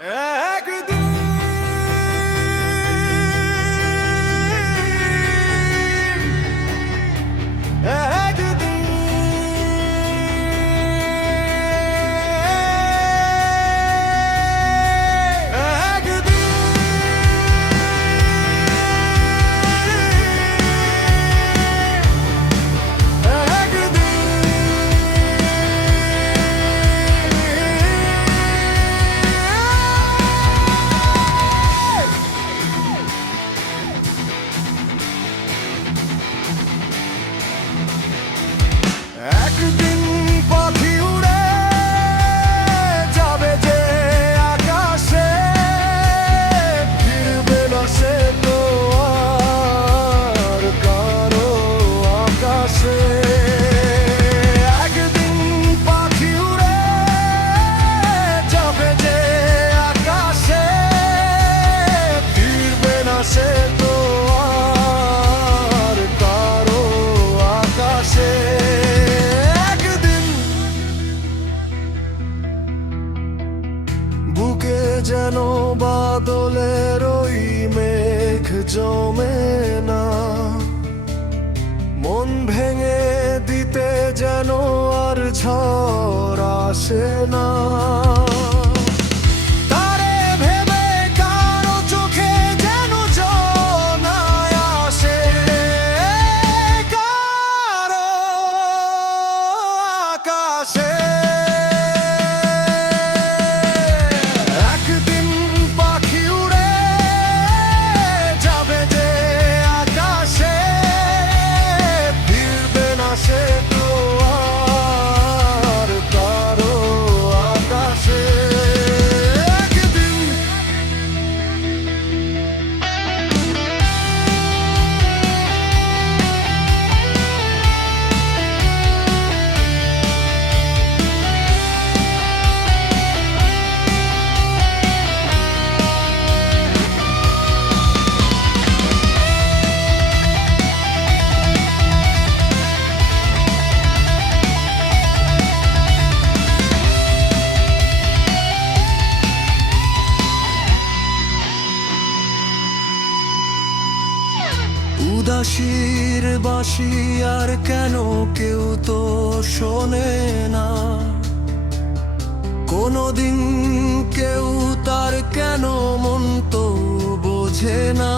একদিন একদিন একদিন পাখি উড়ে যাবে যে আকাশে, ফিরবে না সে তো আর কারো আকাশে। একদিন পাখি উড়ে যাবে যে আকাশে, ফিরবে না সে তো আর কারো আকাশে। বুকে যেন বাদলের ওই মেঘ জমে না, মন ভেঙে দিতে যেন আর ঝড় আসে না। তারে ভেবে কারো চোখে যেন জল আসে, কারো আকাশে। সে তো আর কারো আকাশে। একদিন উদাসীর বাঁশি আর কেন কেউ তো শোনে না, কোনদিন কেউ তার কেন মন তো বোঝে না।